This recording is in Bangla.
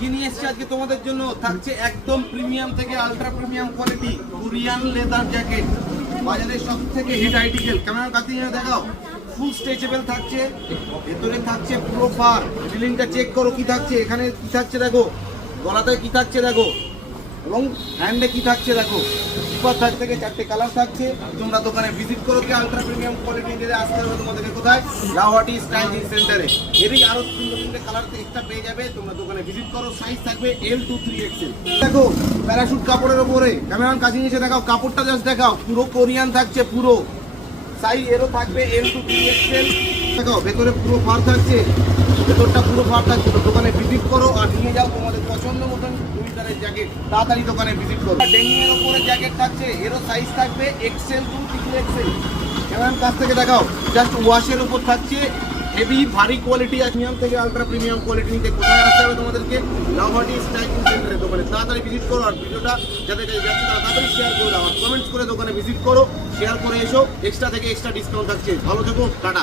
কি নিয়ে এসেছি আজকে তোমাদের জন্য? থাকছে একদম প্রিমিয়াম থেকে ultra premium quality Korean leather jacket, বাজারের সব থেকে হিট আর্টিকেল। ক্যামেরার কাছে নিয়ে দেখাও। ফুল স্ট্রেচেবল থাকছে, ভেতরে থাকছে পুরো ফার। সিলিংটা চেক করো কি থাকছে, এখানে কি থাকছে দেখো, গলাতে কি থাকছে দেখো, এবং হ্যান্ডে কি থাকছে দেখো। উপর থেকে 4টে কালার থাকছে। তোমরা দোকানে ভিজিট করো, কি আলট্রা প্রিমিয়াম কোয়ালিটি নিয়ে আসতে হবে তোমাদেরকে। কোথায়? লাউহাটি স্টাইল জিন্স সেন্টারে। এরই আরো সুন্দর সুন্দর কালার এক্সট্রা পেয়ে যাবে। তোমরা দোকানে ভিজিট করো। সাইজ থাকবে L to 3XL। দেখো প্যারাশুট কাপড়ের উপরে, ক্যামেরার কাছে নিয়ে দেখাও, কাপড়টা জাস্ট দেখাও, পুরো কোরিয়ান থাকছে পুরো। সাইজ এরও থাকবে L to 3XL। দেখো ভেতরে পুরো ফার থাকছে, ভেতরটা পুরো ফার থাকছে। তো দোকানে ভিজিট করো আর নিয়ে যাও তোমাদের পছন্দ মতন উইন্টারের জ্যাকেট। তাড়াতাড়ি দোকানে ভিজিট করো। ডেনিম এর উপরে জ্যাকেট থাকছে, এরও সাইজ থাকবে XL to 3XL। ক্যামেরার কাছ থেকে দেখাও, জাস্ট ওয়াশের উপর থাকছে। হেভি ভারী কোয়ালিটি, প্রিমিয়াম থেকে আলট্রা প্রিমিয়াম কোয়ালিটি নিতে কোথায় আসতে হবে তোমাদেরকে? লাউহাটি স্টাইল সেন্টারে দোকানে তাড়াতাড়ি ভিজিট করো। আর ভিডিওটা যাদের কাছে যাচ্ছে তারা তাড়াতাড়ি শেয়ার করে দাও। আর কমেন্টস করে দোকানে ভিজিট করো, শেয়ার করে এসো। এক্সট্রা থেকে এক্সট্রা ডিসকাউন্ট থাকছে। ভালো থেকো, টাটা।